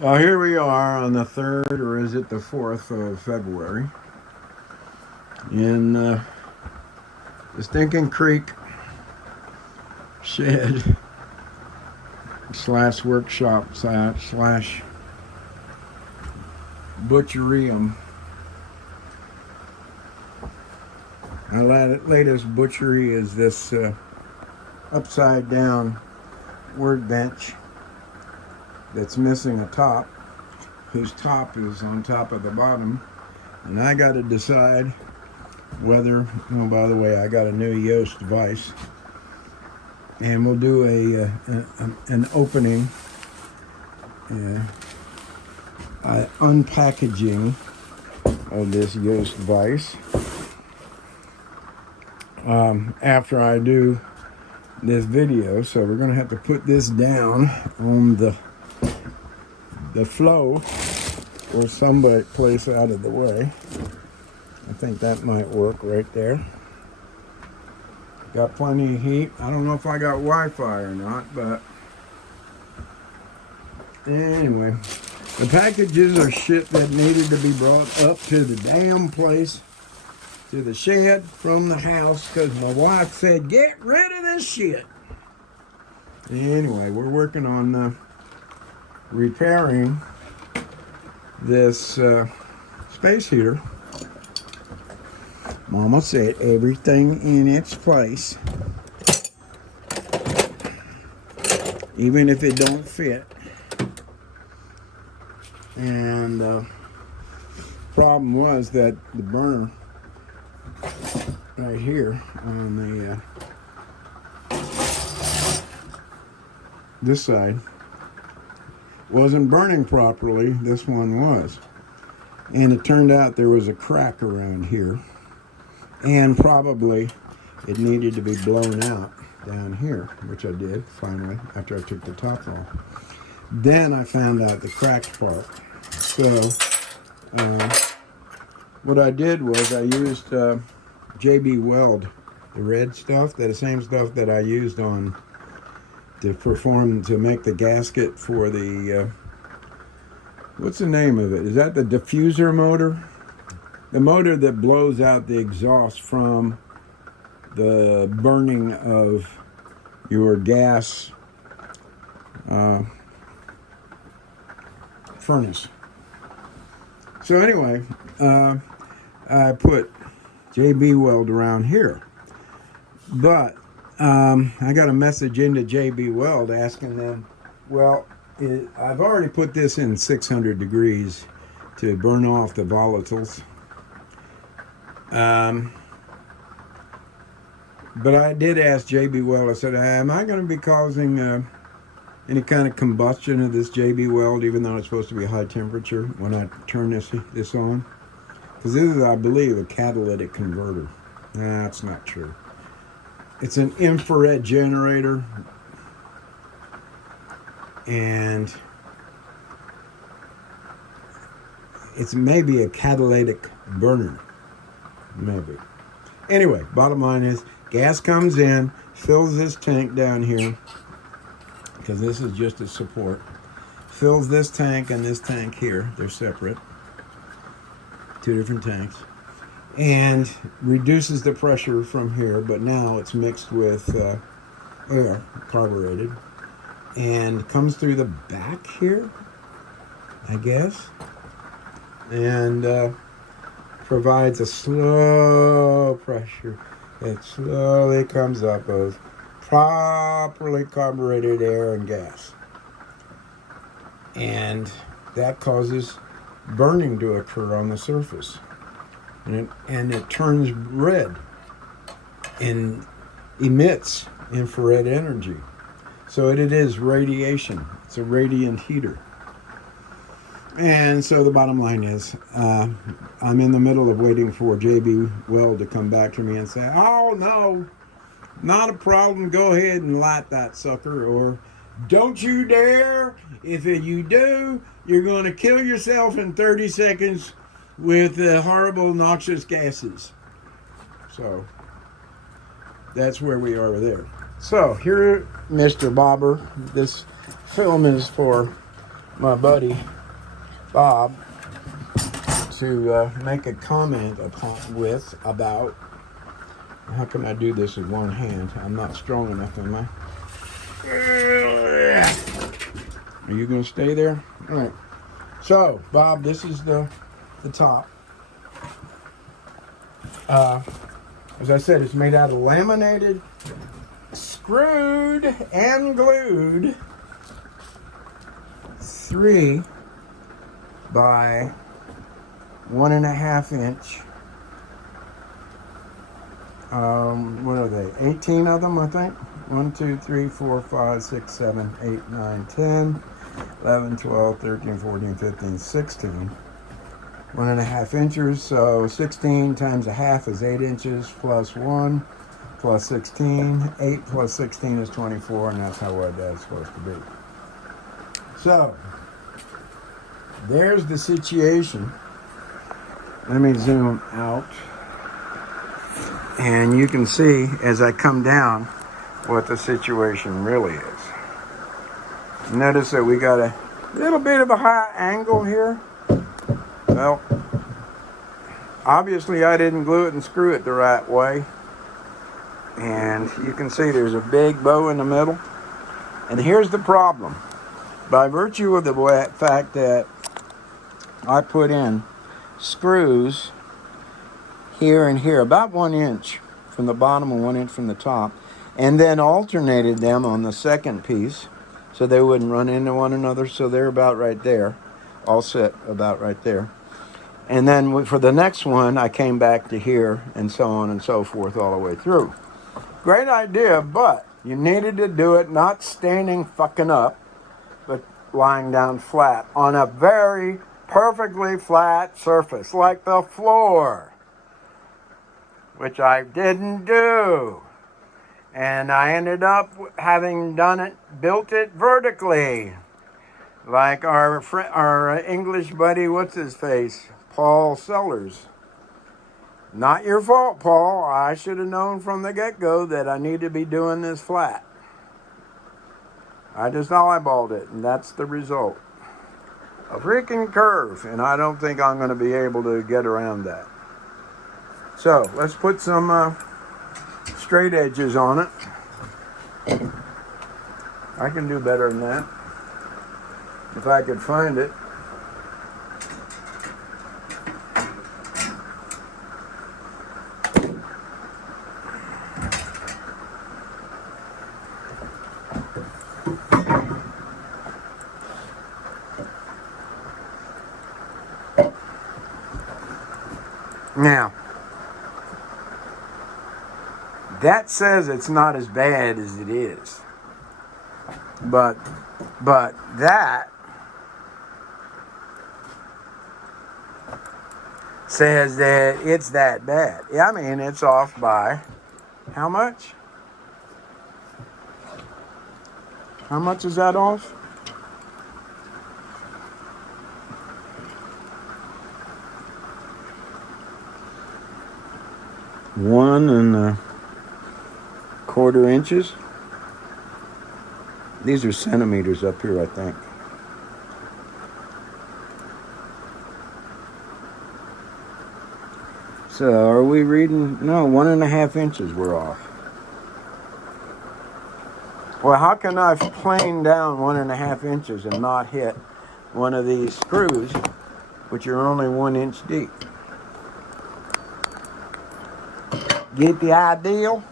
Well, here we are on the 3rd, or is it the 4th of February, in the Stinking Creek shed slash workshop slash butcherium. Our latest butchery is this upside down workbench that's missing a top, whose top is on top of the bottom, and I got to decide whether, oh, by the way, I got a new Yoast vise, and we'll do an opening, unpackaging of this Yoast vise after I do this video. So we're going to have to put this down on the flow or some place out of the way. I think that might work right there. Got plenty of heat. I don't know if I got Wi-Fi or not, but anyway, the packages are shit that needed to be brought up to the damn place, to the shed from the house, because my wife said, get rid of this shit. Anyway, we're working on repairing this space heater. Mama said everything in its place, even if it don't fit. And problem was that the burner right here on the this side wasn't burning properly. This one was, and it turned out there was a crack around here, and probably it needed to be blown out down here, which I did finally after I took the top off. Then I found out the cracked part. So what I did was I used JB Weld, the red stuff, the same stuff that I used on to make the gasket for the what's the name of it? Is that the diffuser motor? The motor that blows out the exhaust from the burning of your gas furnace. So anyway, I put JB Weld around here, but I got a message into JB Weld asking them, well, I've already put this in 600 degrees to burn off the volatiles. But I did ask JB Weld, I said, am I going to be causing any kind of combustion of this JB Weld, even though it's supposed to be high temperature when I turn this on? Because this is, I believe, a catalytic converter. Nah, that's not true. It's an infrared generator, and it's maybe a catalytic burner. Maybe. Anyway, bottom line is, gas comes in, fills this tank down here, because this is just a support, fills this tank and this tank here. They're separate, two different tanks, and reduces the pressure from here, but now it's mixed with air, carbureted, and comes through the back here, I guess, and provides a slow pressure that slowly comes up of properly carbureted air and gas. And that causes burning to occur on the surface. And it turns red and emits infrared energy. So it is radiation. It's a radiant heater. And so the bottom line is, I'm in the middle of waiting for JB Weld to come back to me and say, oh no, not a problem, go ahead and light that sucker, or don't you dare, if you do, you're going to kill yourself in 30 seconds with horrible noxious gases. So that's where we are there. So here, Mr. Bobber, this film is for my buddy Bob to make a comment about how can I do this with one hand? I'm not strong enough, am I? Are you going to stay there? All right. So, Bob, this is the top. As I said, it's made out of laminated, screwed and glued 3 by 1.5 inch. What are they? 18 of them, I think. 1, 2, 3, 4, 5, 6, 7, 8, 9, 10, 11, 12, 13, 14, 15, 16. 1.5 inches, so 16 times a half is 8 inches, plus 1, plus 16. 8 plus 16 is 24, and that's how wide that's supposed to be. So, there's the situation. Let me zoom out. And you can see as I come down what the situation really is. Notice that we got a little bit of a high angle here. Well, obviously I didn't glue it and screw it the right way. And you can see there's a big bow in the middle. And here's the problem. By virtue of the fact that I put in screws here and here, about 1 inch from the bottom and 1 inch from the top, and then alternated them on the second piece so they wouldn't run into one another, so they're about right there, all set about right there. And then for the next one, I came back to here, and so on and so forth all the way through. Great idea, but you needed to do it not standing fucking up, but lying down flat on a very perfectly flat surface, like the floor, which I didn't do. And I ended up having built it vertically, like our English buddy, what's his face, Paul Sellers. Not your fault, Paul. I should have known from the get-go that I need to be doing this flat. I just eyeballed it, and that's the result. A freaking curve, and I don't think I'm going to be able to get around that. So, let's put some straight edges on it. I can do better than that, if I could find it. Now, that says it's not as bad as it is. But that says that it's that bad. Yeah, I mean, it's off by how much? How much is that off? One and a quarter inches. These are centimeters up here, I think. So are we reading? No, 1.5 inches we're off. Well, how can I plane down 1.5 inches and not hit one of these screws, which are only 1 inch deep? Get the ideal?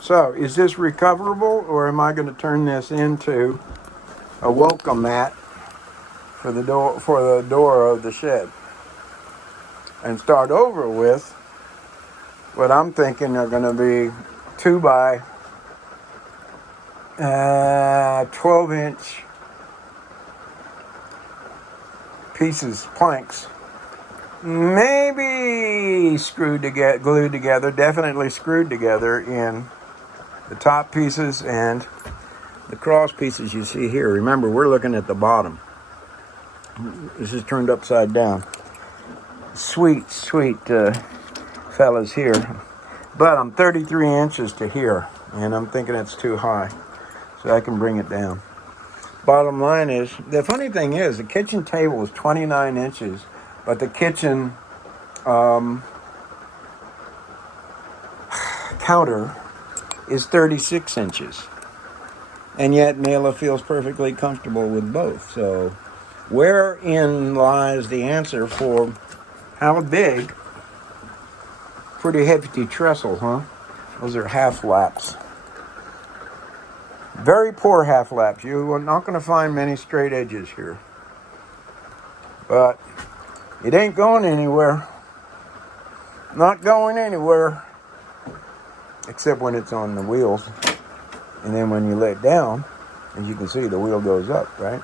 So, is this recoverable, or am I going to turn this into a welcome mat for the door of the shed, and start over with what I'm thinking are going to be 2 by 12 inch pieces, planks, maybe glued together, definitely screwed together in the top pieces and the cross pieces you see here. Remember, we're looking at the bottom. This is turned upside down. Sweet fellas here. But I'm 33 inches to here, and I'm thinking it's too high, so I can bring it down. bottom line is, the funny thing is, the kitchen table is 29 inches, but the kitchen counter is 36 inches. And yet Nayla feels perfectly comfortable with both. So wherein lies the answer for how big? Pretty hefty trestle, huh? Those are half laps. Very poor half laps. You are not going to find many straight edges here. But it ain't going anywhere. Not going anywhere. Except when it's on the wheels. And then when you let down, as you can see, the wheel goes up, right?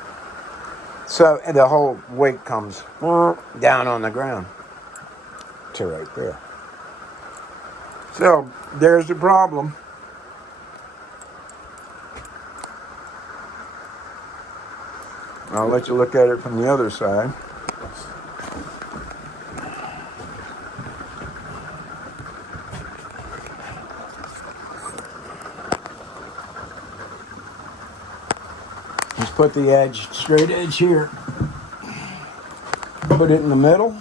So the whole weight comes down on the ground to right there. So there's the problem. I'll let you look at it from the other side. Just put the edge, straight edge here. Put it in the middle.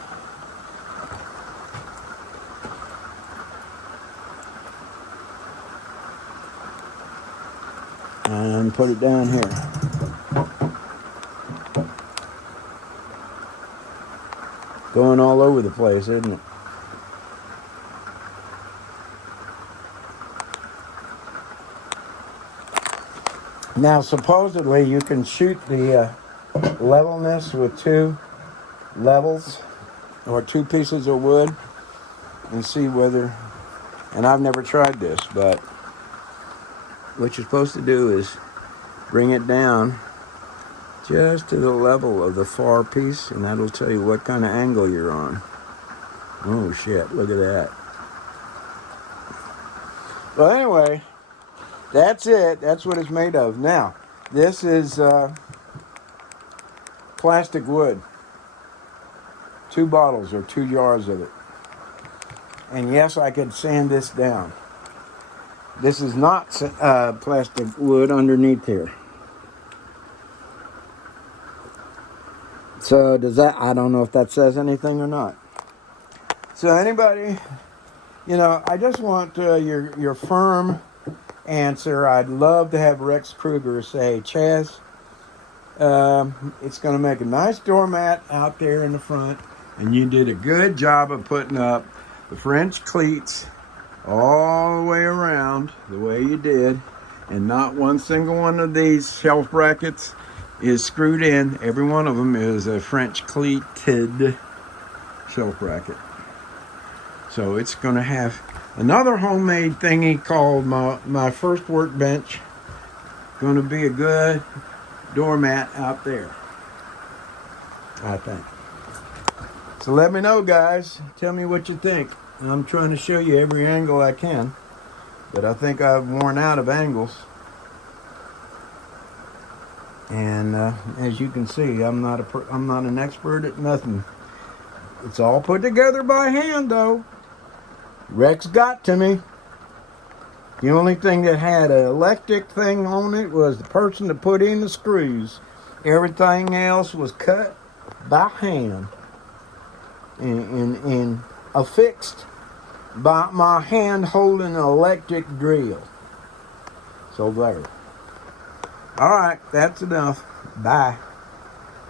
And put it down here. Going all over the place, isn't it? Now, supposedly, you can shoot the levelness with two levels or two pieces of wood and see whether, and I've never tried this, but what you're supposed to do is bring it down just to the level of the far piece, and that'll tell you what kind of angle you're on. Oh shit, look at that. Well, anyway, that's it. That's what it's made of. Now, this is plastic wood. 2 bottles or 2 jars of it. And yes, I could sand this down. This is not plastic wood underneath here. So does that, I don't know if that says anything or not. So anybody, you know, I just want your firm answer. I'd love to have Rex Krueger say, Chaz, it's going to make a nice doormat out there in the front, and you did a good job of putting up the French cleats all the way around the way you did, and not one single one of these shelf brackets is screwed in. Every one of them is a French cleated shelf bracket. So it's going to have another homemade thingy called my first workbench. Going to be a good doormat out there, I think. So let me know, guys. Tell me what you think. I'm trying to show you every angle I can, but I think I've worn out of angles. And as you can see, I'm not an expert at nothing. It's all put together by hand, though. Rex got to me. The only thing that had an electric thing on it was the person that put in the screws. Everything else was cut by hand and affixed by my hand holding an electric drill. So there. All right, that's enough. Bye.